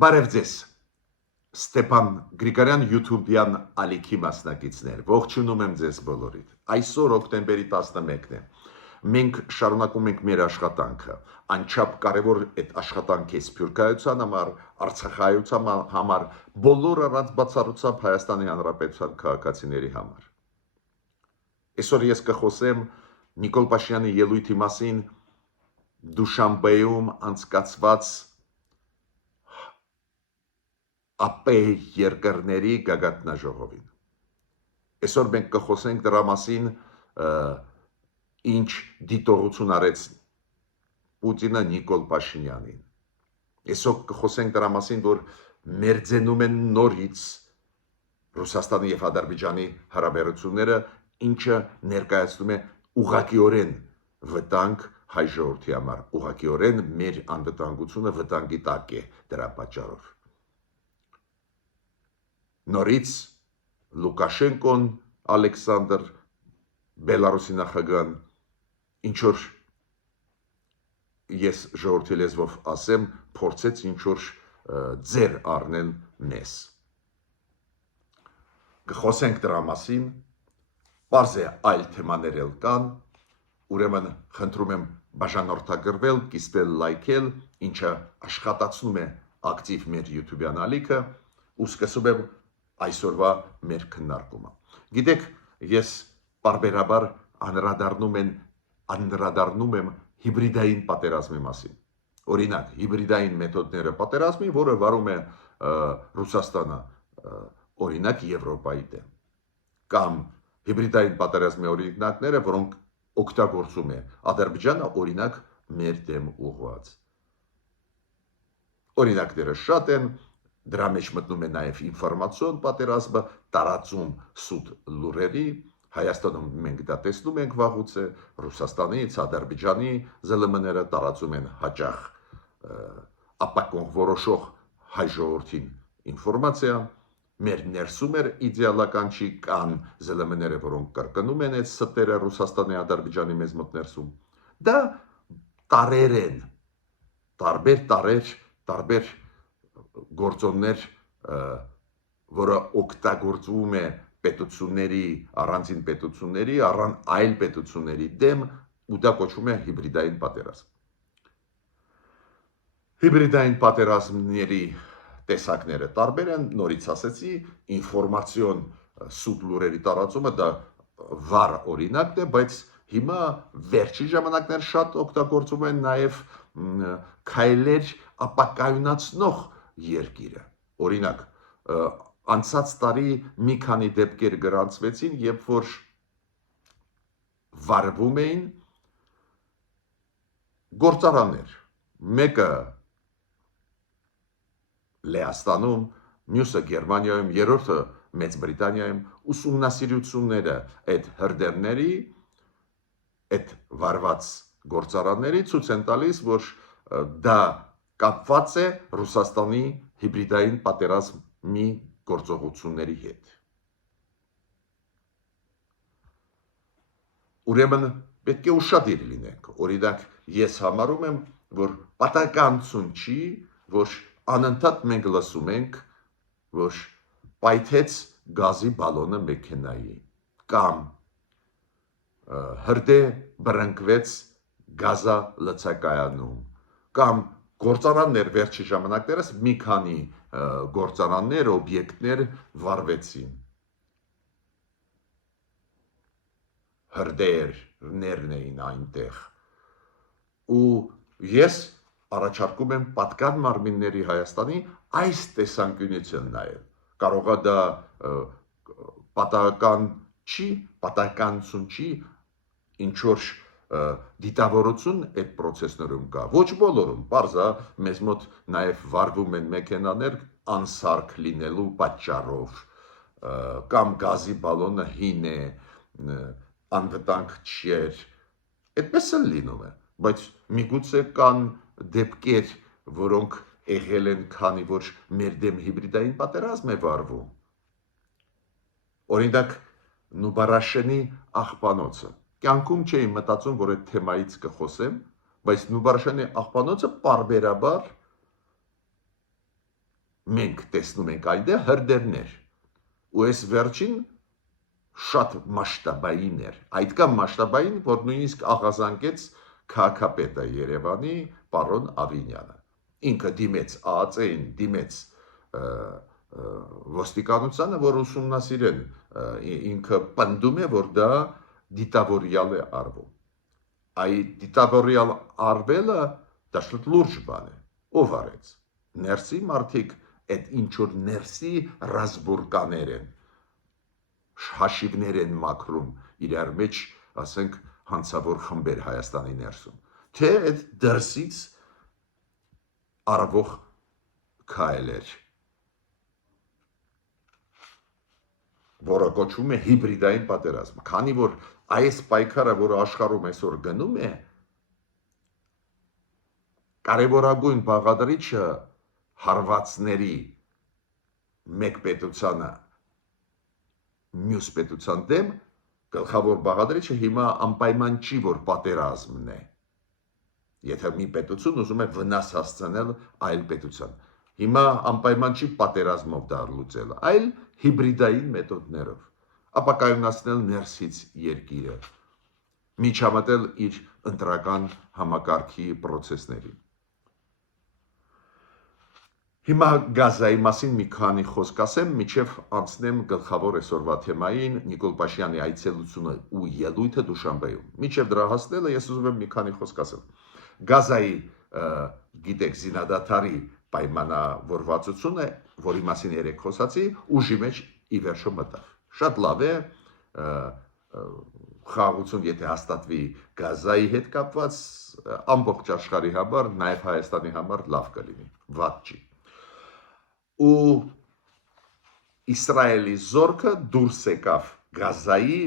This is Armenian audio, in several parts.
Բարև ձեզ, Ստեփան Գրիգորյան YouTube-յան ալիքի մասնակիցներ, ողջունում եմ ձեզ բոլորիդ։ Այսօր օկտեմբերի 11-ն է, մենք շարունակում ենք մեր աշխատանքը, անչափ կարևոր այդ աշխատանք է Սփյուռքայության համար, Արցախայության համար, բոլոր առանց բացառությամբ Հայաստանի Հանրապետության քաղաքացիների համար։ Այսօր ես կխոսեմ Նիկոլ Փաշինյանի ելույթի մասին Դուշանբեում անցկացված ԱՊ երկրների գագաթնաժողովին։ Այսօր մենք կխոսենք դրա մասին, ինչ դիտողություն արեց Պուտինը Նիկոլ Փաշինյանին։ Այսօր կխոսենք դրա մասին, որ մերձենում են նորից Ռուսաստանի եւ Ադրբեջանի հարաբերությունները, ինչը ներկայացնում է ուղղակիորեն վտանգ հայ ժողովրդի համար, ուղղակիորեն մեր անվտանգությունը վտանգի տակ է դրա պատճառով։ Նորից Լուկաշենկոն Ալեքսանդր Բելարուսի նախագահն ինչ որ ես ժողովրդի լեզվով ասեմ, փորձեց ինչ որ ձեր առնել մեզ։ Կխոսենք դրա մասին, պարզ է այլ թեմաներ էլ կան, ուրեմն խնդրում եմ բաժանորդագրվել, կիսվել, լայքել, ինչը աշխատացնում է ակտիվ մեր YouTube-յան ալիքը, ու սկսում եմ այսօրվա մեր քննարկումը։ Գիտեք, ես պարբերաբար անդրադառնում եմ հիբրիդային պատերազմի մասին։ Օրինակ, հիբրիդային մեթոդները պատերազմի, որը վարում է Ռուսաստանը, օրինակ Եվրոպայի դեմ, կամ հիբրիդային պատերազմի օրինակները, որոնք օգտագործում է Ադրբեջանը, օրինակ մեր դեմ ուղղված։ Օրինակները շատ են, դրա մեջ մտնում է նաև ինֆորմացիոն պատերազմը, տարածում սուտ լուրերի, Հայաստանում մենք դա տեսնում ենք վաղուց է, Ռուսաստանից, Ադրբեջանի ԶԼՄ-ները տարածում են հաճախ ապակոն որոշող հայ ժողովրդին ինֆորմացիա, մեր ներսում էր իդեալական չի կան ԶԼՄ-ները, որոնք կրկնում են այդ ստերը Ռուսաստանի, Ադրբեջանի մեզ մոտ ներսում։ Դա տարեր են, տարբեր տարեր, տարբեր գործոններ, որը օգտագործվում է պետությունների, առանձին պետությունների, առան այլ պետությունների դեմ, ու դա կոչվում է հիբրիդային պատերազմ։ Հիբրիդային պատերազմների տեսակները տարբեր են, նորից ասեցի, ինֆորմացիոն սուտ լուրերի տարածումը դա վառ օրինակն է, բայց հիմա վերջի ժամանակներ շատ օգտագործում են նաև քայլեր ապակայունացնող երկիրը։ Օրինակ, անցած տարի մի քանի դեպքեր գրանցվեցին, երբ որ վարվում էին գործարաններ, մեկը Լեհաստանում, մյուսը Գերմանիայում, երրորդը Մեծ Բրիտանիայում, ուսումնասիրությունները այդ հրդեհների, այդ վարված գործարանների ցույց են տալիս, որ դա կապված է Ռուսաստանի հիբրիդային պատերազմի գործողությունների հետ։ Ուրեմն պետք է ուշադիր լինենք։ Օրինակ, ես համարում եմ, որ պատահականություն չի, որ անընդհատ մենք լսում ենք, որ պայթեց գազի բալոնը մեքենայի, կամ հրդեհ բռնկվեց գազա լցակայանում, կամ գործարաններ վերջի ժամանակներս մի քանի գործարաններ, օբյեկտներ վարվեցին։ Հրդեհներն էին այնտեղ։ Ու ես առաջարկում եմ պատկան մարմինների Հայաստանի այս տեսանկյունից նայել։ Կարող է դա պատահականություն չի, ինչ որ դիտավորություն այդ process-ներում կա։ Ոչ բոլորում, պարզ է, մեզ մոտ նաև վարվում են մեքենաներ անսարք լինելու պատճառով, կամ գազի բալոնը հին է, անվտանգ չէր։ Այդպես էլ լինում է, բայց միգուցե կան դեպքեր, որոնք եղել են, քանի որ մեր դեմ հիբրիդային պատերազմ է վարվում։ Օրինակ, Նուբարաշենի աղբանոցը։ Կյանքում չէի մտածում, որ այդ թեմայից կխոսեմ, բայց Նուբարաշենի աղբանոցը պարբերաբար մենք տեսնում ենք այնտեղ հրդեհներ, ու այս վերջին շատ մասշտաբային էր, այդքան մասշտաբային, որ նույնիսկ աղազանգեց քաղաքապետը Երևանի պարոն Ավինյանը, ինքը դիմեց ԱԱԾ-ին, դիմեց ոստիկանությանը, որ ուսումնասիրեն, ինքը պնդում է, որ դա դիտավորյալ է արվում, այդ դիտավորյալ արվելը դա շատ լուրջ բան է, ով արեց, ներսի մարդիկ, այդ ինչ-որ ներսի ռազբուրկաներ են, հաշիվներ են մաքրում իրար մեջ, ասենք, հանցավոր խմբեր Հայաստանի ներսում, թե այդ դրսից արվող քայլեր, որը կոչվում է հիբրիդային պատերազմ, քանի որ այս պայքարը, որը աշխարհում այսօր գնում է, կարևորագույն բաղադրիչը հարվածների մեկ պետությանը մյուս պետության դեմ, գլխավոր բաղադրիչը հիմա անպայման չի, որ պատերազմն է, եթե մի պետություն ուզում է վնաս հասցնել այլ պետության, հիմա անպայման չի պատերազմով դա լուծել, այլ հիբրիդային մեթոդներով, ապակայունացնել ներսից երկիրը, միջամտել իր ընտրական համակարգի պրոցեսներին։ Հիմա Գազայի մասին մի քանի խոսք ասեմ, միջև անցնեմ գլխավոր այսօրվա թեմային Նիկոլ Փաշինյանի այցելությունը ու ելույթը Դուշանբեում։ Միջև դրա հասնելը ես ուզում եմ մի քանի խոսք ասել։ Գազայի, գիտեք, զինադադարի պայմանավորվածությունը, որի մասին երեք խոսացի, ուժի մեջ ի վերջո մտավ։ Շատ լավ է, խաղաղություն եթե հաստատվի Գազայի հետ կապված, ամբողջ աշխարհի համար, նաև Հայաստանի համար լավ կլինի, վատ չի։ Ու Իսրայելի զորքը դուրս եկավ Գազայի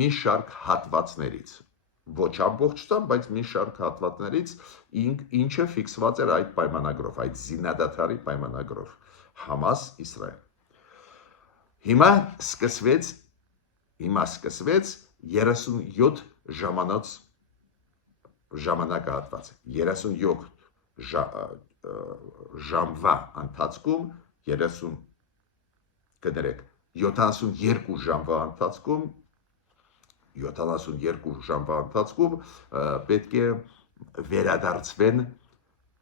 մի շարք հատվածներից, ոչ ամբողջությամբ, բայց մի շարք հատվածներից, ինչը ֆիքսված էր այդ պայմանագրով, այդ զինադադարի պայմանագրով, Համաս Իսրայել։ Հիմա սկսվեց 37 ժամանակահատված, 37 ժամվա ընթացքում, 72 ժամվա ընթացքում պետք է վերադարձվեն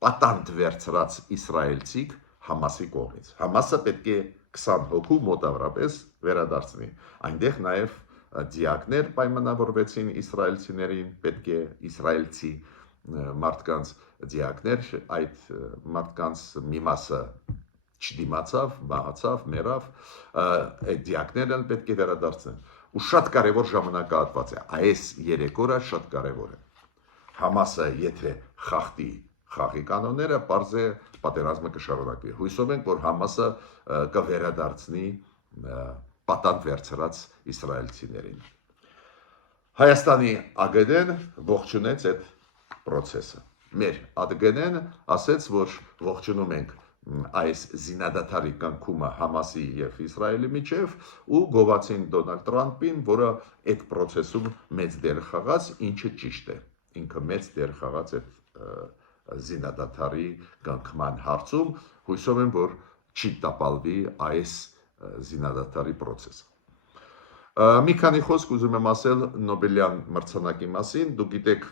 պատանդ վերցրած իսրայելցիք Համասի կողմից։ Համասը պետք է 20 հոգու մոտավորապես վերադարձնի։ Այնտեղ նաև դիակներ պայմանավորվեցին իսրայելցիներին, պետք է իսրայելցի մարդկանց դիակներ, այդ մարդկանց մի մասը չդիմացավ, մահացավ, մեռավ, այդ դիակներն պետք է վերադարձնեն։ Ու շատ կարևոր ժամանակահատված է, այս 3 օրը շատ կարևոր է։ Համասը եթե խաղի կանոնները, պարզ է պատերազմը կշարունակվի։ Հույսով ենք, որ Համասը կվերադարձնի պատանդ վերցրած իսրայելցիներին։ Հայաստանի ԱԳԴ-ն ողջունեց այդ process-ը։ Մեր ԱԴԳ-ն ասեց, որ ողջունում ենք այս զինադադարի կնքումը Համասի եւ Իսրայելի միջև ու գովացին Դոնալդ Տրամփին, որը այդ process-ում մեծ դեր խաղաց, ինչը ճիշտ է։ Ինքը մեծ դեր խաղաց այդ զինադադարի կնքման հարցում, հույսով եմ, որ չի տապալվի այս զինադադարի process-ը։ Մի քանի խոսք ուզում եմ ասել Նոբելյան մրցանակի մասին, դուք գիտեք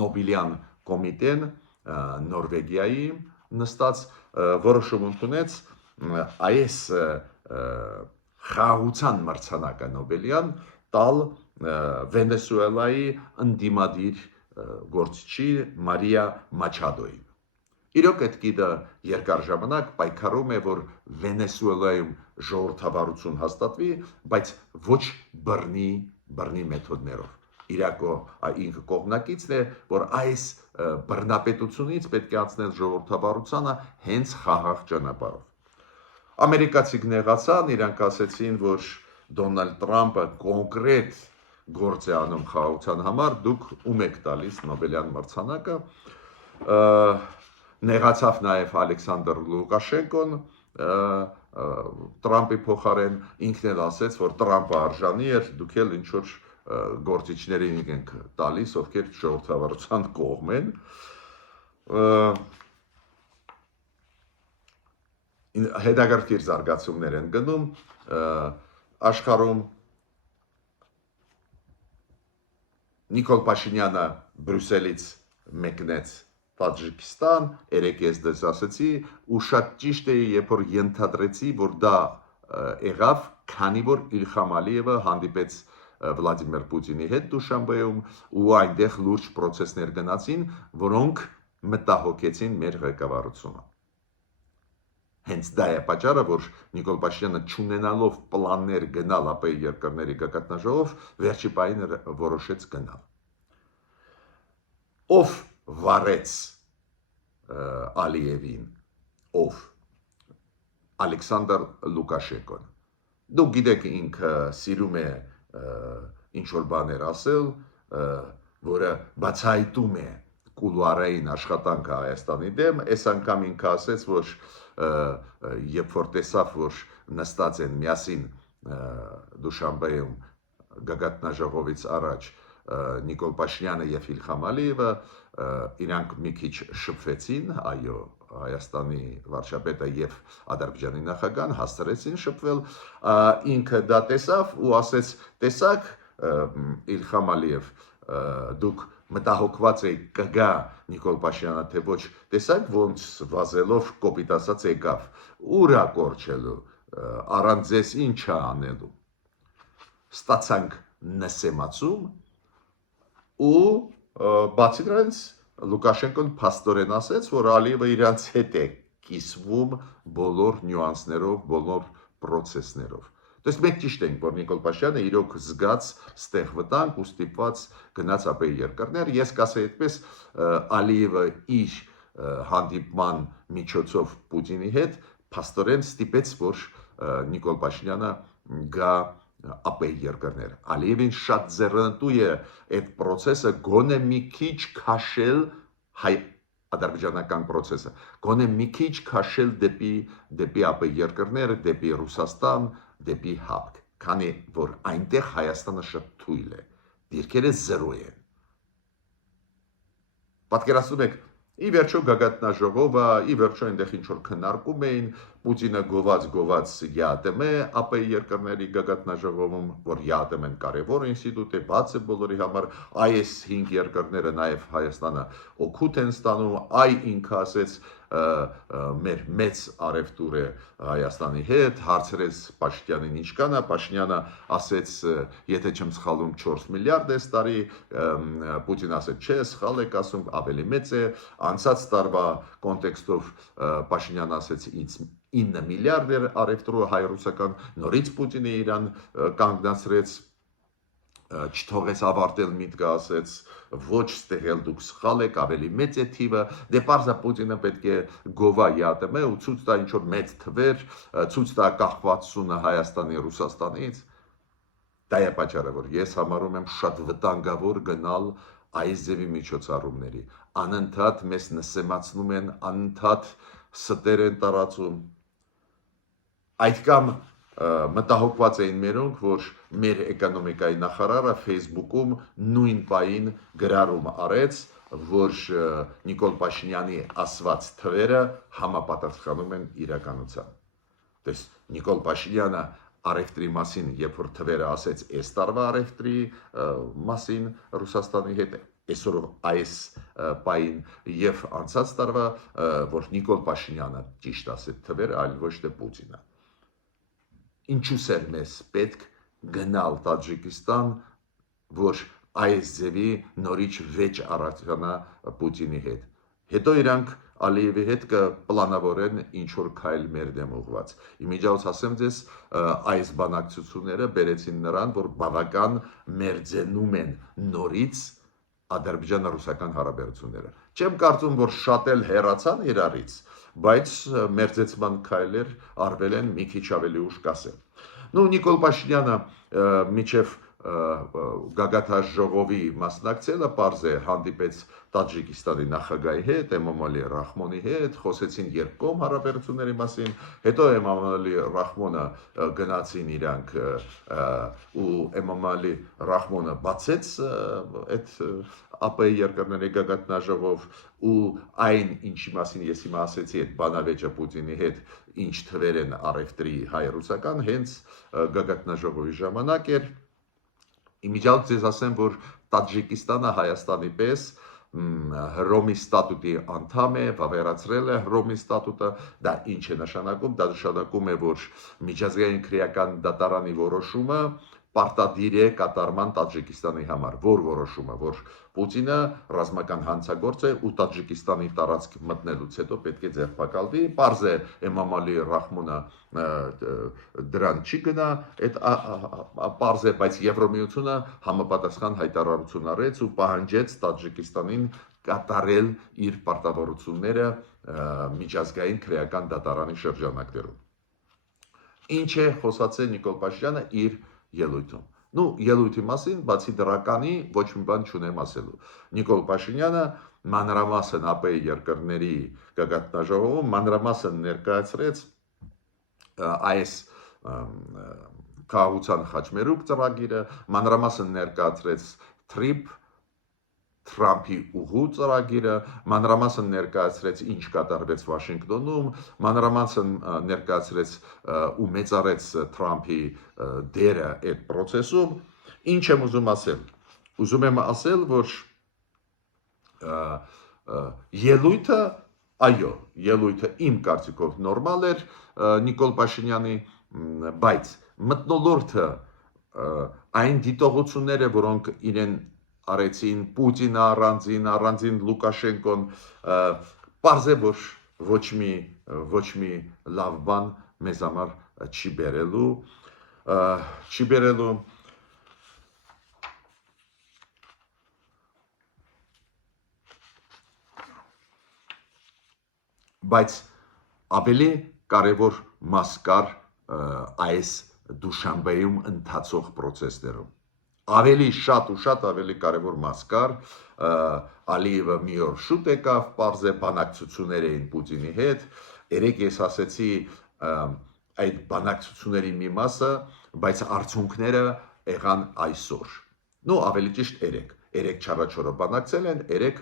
Նոբելյան կոմիտեն Նորվեգիայի նստած որոշում ընդունեց այս խաղաղության մրցանակը Նոբելյան տալ Վենեսուելայի ընդդիմադիր գործչի Մարիա Մաչադոին։ Իրոք այդ գիդը երկար ժամանակ պայքարում է, որ Վենեսուելայում ժողովրդավարություն հաստատվի, բայց ոչ բռնի մեթոդներով։ Իրակո ինքը կողմնակիցն է, որ այս բռնապետությունից պետք է անցնել ժողովրդավարությանը հենց խաղաղ ճանապարհով։ Ամերիկացիք նեղացան, իրանք ասեցին, որ Դոնալդ Տրամփը կոնկրետ գործ է անում խաղաղության համար, դուք ում եք տալիս Նոբելյան մրցանակը։ Նեղացավ նաև Ալեքսանդր Լուկաշենկոն Տրամփի փոխարեն, ինքն էլ ասեց, որ Տրամփը արժանի էր, դուք էլ ինչ որ գործիչներին ենք տալիս, ովքեր ժողովրդավարության կողմ են։ հետաքրքիր զարգացումներ են գնում աշխարհում Նիկոլ Փաշինյանը Բրյուսելից մեկնեց Տաջիկստան, երեք ես դες ասեցի, ու շատ ճիշտ է, երբ որ ենթադրեցի, որ դա եղավ, քանի որ Իլհամ Ալիևը հանդիպեց Վլադիմիր Պուտինի հետ Դուշանբեում ու այնտեղ լուրջ process-ներ գնացին, որոնք մտահոգեցին մեր ղեկավարությունը։ Հենց դա է պատճառը, որ Նիկոլ Փաշինյանը չունենալով պլաններ գնալ ԱՊ երկրների գագաթնաժողով, վերջի պահին որոշեց գնալ։ Ով վարեց Ալիևին, ով Ալեքսանդր Լուկաշենկոն։ Դուք գիտեք, ինքը սիրում է ինչ-որ բաներ ասել, որը բացահայտում է կուլուարային աշխատանքը Հայաստանի դեմ, այս անգամ ինքը ասեց, որ երբ որ տեսավ, որ նստած են միասին Դուշանբեում գագաթնաժողովից առաջ Նիկոլ Փաշինյանը եւ Իլհամ Ալիևը, իրանք մի քիչ շփվեցին, այո, Հայաստանի վարչապետը եւ Ադրբեջանի նախագահան հասցրեցին շփվել, ինքը դա տեսավ ու ասեց, տեսակ Իլհամ Ալիև, դուք մտահոգված եք կգա Նիկոլ Փաշինյանը, թե ոչ, տեսակ ոնց վազելով կոպիտ ասած եկավ, ուր է կորչելու, առանց ձեզ ինչ է անելու։ Ստացանք նսեմացում ու բացի դրանից Լուկաշենկոն փաստորեն ասեց, որ Ալիևը իրանց հետ է կիսվում բոլոր նյուանսներով, բոլոր process-ներով։ Դες մենք ճիշտ ենք, որ Նիկոլ Փաշինյանը իրոք զգաց ստեղ վտանգ ու ստիպված գնաց ԱՊ երկրներ, ես կասեի այդպես, Ալիևը իր հանդիպման միջոցով Պուտինի հետ փաստորեն ստիպեց, որ Նիկոլ Փաշինյանը գա ԱՊ երկրներ։ Ալիևին շատ ձեռնտու է այդ process-ը գոնե մի քիչ քաշել հայ-ադրբեջանական process-ը, գոնե մի քիչ քաշել դեպի ԱՊ երկրները, դեպի Ռուսաստան, դեպի ՀԱՊԿ, քանի որ այնտեղ Հայաստանը շատ թույլ է, դիրքերը զերո են։ Պատկերացնում եք, ի վերջո գագաթնաժողովը, ի վերջո այնտեղ ինչ-որ քննարկում էին, Պուտինը գոված ԵԱՏՄ ԱՊ երկրների գագաթնաժողովում, որ ԵԱՏՄ-ն կարևոր ինստիտուտ է, բաց է բոլորի համար, այս 5 երկրները նաև Հայաստանը օգուտ են ստանում, ինքը ասեց մեր մեծ արևտուր է Հայաստանի հետ, հարցրեց Փաշինյանին ինչ կանա, Փաշինյանը ասեց, եթե չեմ սխալվում 4 միլիարդ է տարի, Պուտինը ասեց, չէ, սխալ եք ասում, ավելի մեծ է, անցած տարվա կոնտեքստով Փաշինյանը ասեց 9 միլիարդ էր արևտուրը հայ-ռուսական, նորից Պուտինը իրան կանգնացրեց, չթողեց ավարտել միտքը, ասեց, ոչ ստեղել դուք սխալ եք, ավելի մեծ է թիվը, դե պարզա Պուտինը պետք է գովա ԵԱՏՄ ու ցույց տա ինչ-որ մեծ թվեր, ցույց տա կախվածությունը Հայաստանի Ռուսաստանից։ Դա է պատճառը, որ ես համարում եմ շատ վտանգավոր գնալ այս ձևի միջոցառումների։ Անընդհատ մեզ նսեմացնում են, անընդհատ ստեր են տարածում։ Այդքան մտահոգված էին մերոնք, որ մեր էկոնոմիկայի նախարարը Facebook-ում նույն պահին գրառում արեց, որ Նիկոլ Փաշինյանի ասված թվերը համապատասխանում են իրականության։ Դες Նիկոլ Փաշինյանը արևտրի մասին, երբ որ թվերը ասեց այս տարվա արևտրի մասին Ռուսաստանի հետ, այսօրով այս պահին եւ անցած տարվա, որ Նիկոլ Փաշինյանը ճիշտ ասեց թվերը, այլ ոչ թե Պուտինը։ Ինչու էր մեզ պետք գնալ Տաջիկստան, որ այս ձևի նորից վեճ առաջանա Պուտինի հետ։ Հետո իրանք Ալիևի հետ կպլանավորեն ինչ-որ քայլ մեր դեմ ուղղված։ Իմիջիայլոց ասեմ ձեզ, այս բանակցությունները բերեցին նրան, որ բավական մերձենում են նորից ադրբեջան-ռուսական հարաբերությունները։ Չեմ կարծում, որ շատ էլ հեռացան իրարից, բայց մերձեցման քայլեր արվել են մի քիչ ավելի ուշ կասել։ Նիկոլ Փաշինյանը միջև գագաթաժողովի մասնակցելը պարզ է հանդիպեց Տաջիկստանի նախագահի հետ, Էմամալի Ռախմոնի հետ, խոսեցին երկկողմ հարաբերությունների մասին, հետո Էմամալի Ռախմոնը գնացին իրանք ու Էմամալի Ռախմոնը բացեց այդ ԱՊ երկրների գագաթնաժողով ու այն ինչի մասին ես հիմա ասեցի այդ բանավեճը Պուտինի հետ ինչ թվեր են առևտրի հայ-ռուսական հենց գագաթնաժողովի ժամանակ էր իմիջիալ ձեզ ասեմ որ Տաջիկստանը Հայաստանի պես Հռոմի ստատուտի անդամ է, վավերացրել է Հռոմի ստատուտը, դա ինչ է նշանակում, դա նշանակում է, որ միջազգային քրեական դատարանի որոշումը պարտադիր է կատարման Տաջիկստանի համար, որ որոշումը, որ Պուտինը ռազմական հանցագործ է ու Տաջիկստանի տարածք մտնելուց հետո պետք է ձերբակալվի, պարզ է Էմամալի Ռախմոնը դրան չի գնա, այդ պարզ է, բայց Եվրոմիությունը համապատասխան հայտարարություն արեց ու պահանջեց Տաջիկստանին կատարել իր պարտավորությունները միջազգային քրեական դատարանի շրջանակներում։ Ինչ է խոսացել Նիկոլ Փաշինյանը իր ելույթում։ Ну, ելույթի մասին, բացի դրականի, ոչ մի բան չունեմ ասելու։ Նիկոլ Փաշինյանը մանրամասն ԱՊ երկրների գագաթնաժողովում մանրամասն ներկայացրեց այս քաղաքության խաչմերուկ ծրագիրը, մանրամասն ներկայացրեց Թրամփի ուղու ծրագիրը, մանրամասն ներկայացրեց ինչ կատարվեց Վաշինգտոնում, մանրամասն ներկայացրեց ու մեծարեց Թրամփի դերը այդ process-ում, ինչ եմ ուզում ասել։ Ուզում եմ ասել, որ ելույթը, այո, ելույթը իմ կարծիքով նորմալ էր Նիկոլ Փաշինյանի, բայց մթնոլորտը այն դիտողությունները, որոնք իրեն արեցին Պուտինը առանձին Լուկաշենկոն, պարզ է, որ ոչ մի լավ բան մեզ համար չի բերելու, բայց ավելի կարևոր մաս կար այս Դուշանբեում ընթացող process-ներում։ Ավելի շատ ու շատ ավելի կարևոր մաս կար, Ալիևը մի օր շուտ եկավ, պարզ է բանակցություններ էին Պուտինի հետ, երեք ես ասեցի այդ բանակցությունների մի մասը, բայց արդյունքները եղան այսօր։ Ну, ավելի ճիշտ երեք չարաչորը բանակցել են, երեք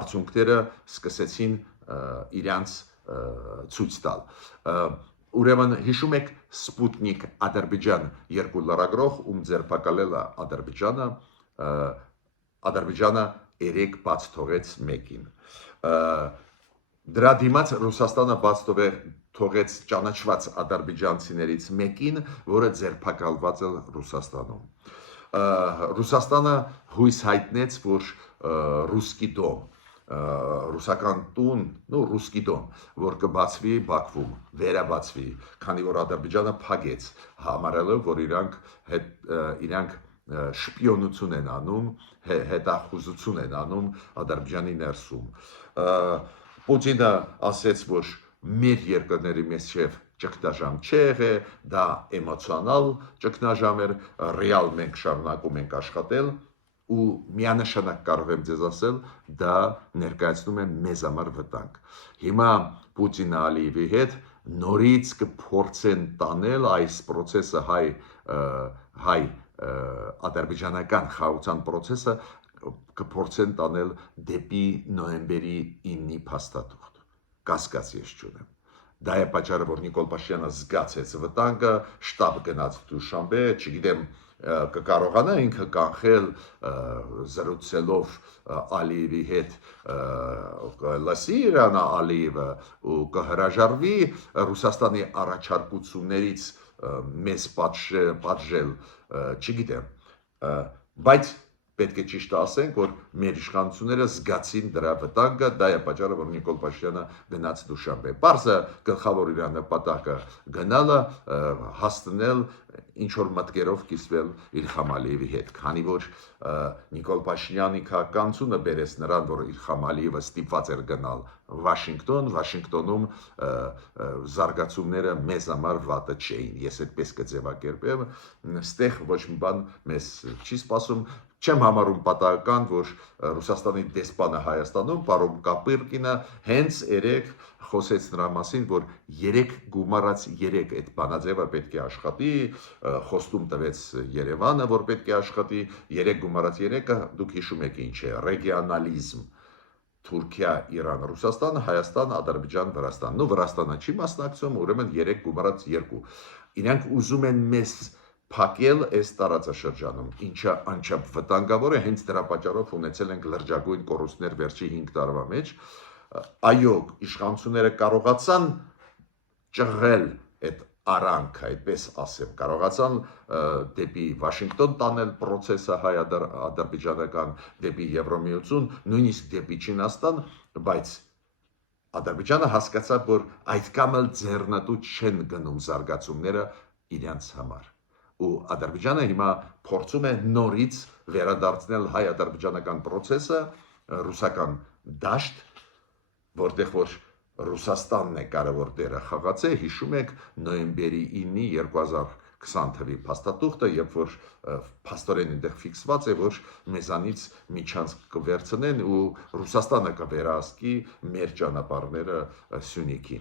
արդյունքները սկսեցին իրանց ցույց տալ։ Ուրեմն հիշում եք Սպուտնիկ Ադրբեջան երկու լրագրող, ում ձերբակալել է Ադրբեջանը երեք բաց թողեց մեկին։ Դրա դիմաց Ռուսաստանը բաց թողեց ճանաչված ադրբեջանցիներից մեկին, որը ձերբակալված է Ռուսաստանում։ Ռուսաստանը հույս հայտնեց, որ Ռուսկի դոմ ռուսական տուն, ռուսկի դոմ, որ կբացվի Բաքվում, վերաբացվի, քանի որ Ադրբեջանը փակեց, համարելով, որ իրանք շպիոնություն են անում, հետախուզություն են անում Ադրբեջանի ներսում։ Պուտինը ասեց, որ մեր երկրների մեջև ճգնաժամ չի եղել, դա էմոցիոնալ ճգնաժամ էր, ռեալ մենք շարունակում ենք աշխատել ու միանշանակ կարող եմ ձեզ ասել, դա ներկայացնում է մեզ համար վտանգ։ Հիմա Պուտինը Ալիևի հետ նորից կփորձեն տանել այս process-ը հայ ադրբեջանական խաղաղության process-ը կփորձեն տանել դեպի նոյեմբերի 9-ի փաստաթուղթ։ Կասկած ես չունեմ։ Դա է պատճառը, որ Նիկոլ Փաշինյանը զգացեց վտանգը, շտաբ գնաց Դուշանբե, չգիտեմ կկարողանա ինքը կանխել զրուցելով Ալիևի հետ լսի իրան Ալիևը ու կհրաժարվի Ռուսաստանի առաջարկություններից մեզ պատժել, չգիտեմ, բայց պետք է ճիշտը ասենք, որ մեր իշխանությունները զգացին դրա վտանգը, դա է պատճառը, որ Նիկոլ Փաշինյանը գնաց Դուշանբե։ Պարզը գլխավոր իր նպատակը գնալը, հասցնել ինչ-որ մտքերով կիսվել Իլհամ Ալիևի հետ, քանի որ Նիկոլ Փաշինյանի քաղաքականությունը բերեց նրան, որ Իլհամ Ալիևը ստիպված էր գնալ Վաշինգտոնում զարգացումները մեզ համար վատը չէին, ես այդպես կձևակերպեմ, ստեղ ոչ մի բան մեզ չի սպասում, չեմ համարում պատահական, որ Ռուսաստանի դեսպանը Հայաստանում, պարոն Կապիրկինը հենց երեք խոսեց նրա մասին, որ 3 գումարած 3 այդ բանաձևը պետք է աշխատի, խոստում տվեց Երևանը, որ պետք է աշխատի, 3 գումարած 3-ը դուք հիշում եք ինչ է, ռեգիոնալիզմ, Թուրքիա, Իրան, Ռուսաստան, Հայաստան, Ադրբեջան, Վրաստան, Վրաստանը չի մասնակցում, ուրեմն 3 գումարած 2, իրենք ուզում են մեզ փակել այս տարածաշրջանում, ինչը անչափ վտանգավոր է, հենց դրա պատճառով ունեցել ենք լրջագույն կորուստներ վերջի 5 տարվա մեջ, այո, իշխանությունները կարողացան ճղղել այդ արանքը, այդպես ասեմ, կարողացան դեպի Վաշինգտոն տանել process-ը հայ-ադրբեջանական, դեպի Եվրոմիություն, նույնիսկ դեպի Չինաստան, բայց Ադրբեջանը հասկացավ, որ այդքան էլ ձեռնտու չեն գնում զարգացումները իրենց համար։ Ու Ադրբեջանը հիմա փորձում է նորից վերադարձնել հայ-ադրբեջանական process-ը, ռուսական դաշտ, որտեղ որ Ռուսաստանն է կարևոր դերը խաղացել, հիշում եք նոյեմբերի 9-ի 2020 թվականի փաստաթուղթը, երբ որ փաստորեն այնտեղ ֆիքսված է, որ մեզանից միջանցք կվերցնեն ու Ռուսաստանը կվերահսկի մեր ճանապարհները Սյունիքի։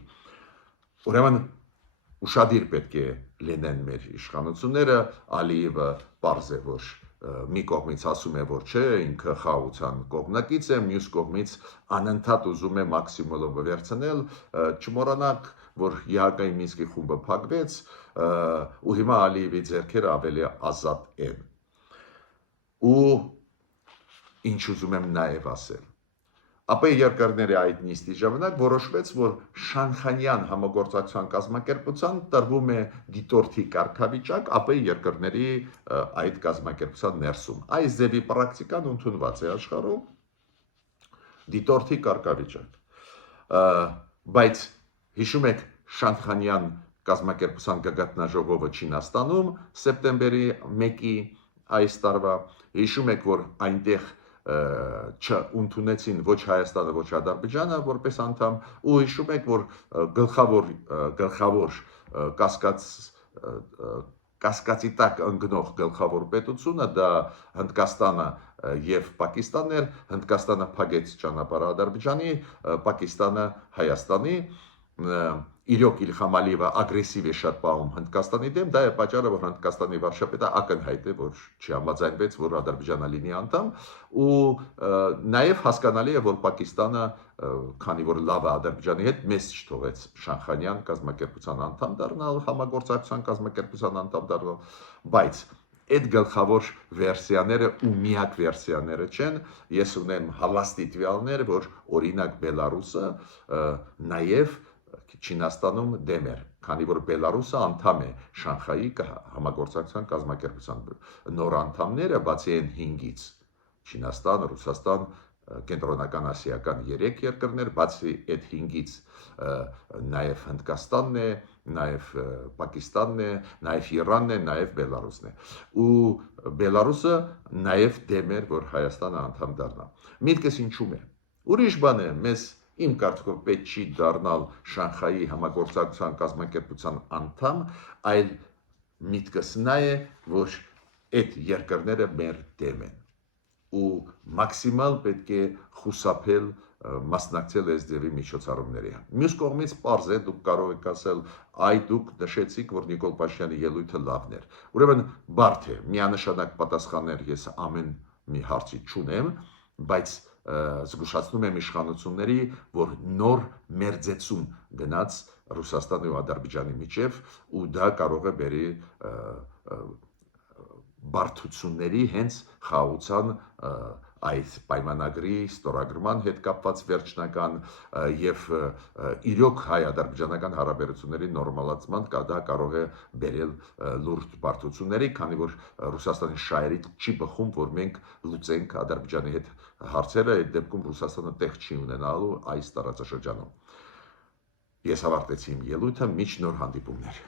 Ուրեմն ուշադիր պետք է լինեն մեր իշխանությունները, Ալիևը պարզ է, որ մի կողմից ասում է, որ չէ, ինքը խաղաղության կողմնակից է, մյուս կողմից անընդհատ ուզում է մաքսիմալով վերցնել, չմոռանանք, որ ԵԱՀԿ-ի Մինսկի խումբը փակվեց, ու հիմա Ալիևի ձեռքերը ավելի ազատ են։ Ու ինչ ուզում եմ նաև ասել։ ԱՊ երկրների այդ նիստի ժամանակ որոշվեց, որ Շանխանյան համագործակցության կազմակերպության տրվում է դիտորդի կարգավիճակ ԱՊ երկրների այդ կազմակերպության ներսում։ Այս ձևի պրակտիկան ընդունված է աշխարհում, դիտորդի կարգավիճակ։ Բայց հիշում եք Շանխանյան կազմակերպության գագաթնաժողովը Չինաստանում սեպտեմբերի 1-ի այս տարվա, հիշում եք, որ այնտեղ չընդունեցին ոչ Հայաստանը, ոչ Ադրբեջանը որպես անդամ, ու հիշում եք, որ գլխավոր կասկածի տակ ընկնող գլխավոր պետությունը դա Հնդկաստանը եւ Պակիստանն էր, Հնդկաստանը փակեց ճանապարհը Ադրբեջանի, Պակիստանը Հայաստանի, իրոք Իլհամ Ալիևը ագրեսիվ է շատ պահում Հնդկաստանի դեմ, դա է պատճառը, որ Հնդկաստանի վարչապետը ակնհայտ է, որ չհամաձայնվեց, որ Ադրբեջանը լինի անդամ, ու նաև հասկանալի է, որ Պակիստանը, քանի որ լավ է Ադրբեջանի հետ, մեզ չթողեց Շանխանյան կազմակերպության անդամ դառնալ, համագործակցության կազմակերպության անդամ դառնալ, բայց այդ գլխավոր վերսիաները ու միակ վերսիաները չեն, ես ունեմ հալաստի տվյալներ, որ օրինակ Բելարուսը նաև Չինաստանում դեմ էր, քանի որ Բելարուսը անդամ է Շանխայի համագործակցության կազմակերպության նոր անդամները, բացի այն 5-ից, Չինաստան, Ռուսաստան, Կենտրոնական ասիական 3 երկրներ, բացի այդ 5-ից նաև Հնդկաստանն է, նաև Պակիստանն է, նաև Իրանն է, նաև Բելարուսն է։ Ու Բելարուսը նաև դեմ էր, որ Հայաստանը անդամ դառնա։ Միտքս ինչու՞մ է։ Ուրիշ բան է, մեզ իմ կարծիքով պետք չի դառնալ Շանխայի համագործակցության կազմակերպության անդամ, այլ միտքս նա է, որ այդ երկրները մեր դեմ են ու մաքսիմալ պետք է խուսափել մասնակցել այս ձևի միջոցառումների։ Մյուս կողմից պարզ է, դուք կարող եք ասել, այ դուք նշեցիք, որ Նիկոլ Փաշինյանի ելույթը լավն էր։ Ուրեմն բարդ է, միանշանակ պատասխաններ ես ամեն մի հարցի չունեմ, բայց զգուշացնում եմ իշխանությունների, որ նոր մերձեցում գնաց Ռուսաստանի ու Ադրբեջանի միջև, ու դա կարող է բերի բարդությունների հենց խաղաղության այդ պայմանագրի ստորագրման հետ կապված վերջնական եւ իրոք հայ-ադրբեջանական հարաբերությունների նորմալացման դա կարող է բերել լուրջ բարդությունների, քանի որ Ռուսաստանի շահերից չի բխում, որ մենք լուծենք Ադրբեջանի հետ հարցերը, այդ դեպքում Ռուսաստանը տեղ չի ունենալու այս տարածաշրջանում։ Ես ավարտեցի իմ ելույթը, մինչ նոր հանդիպումներ։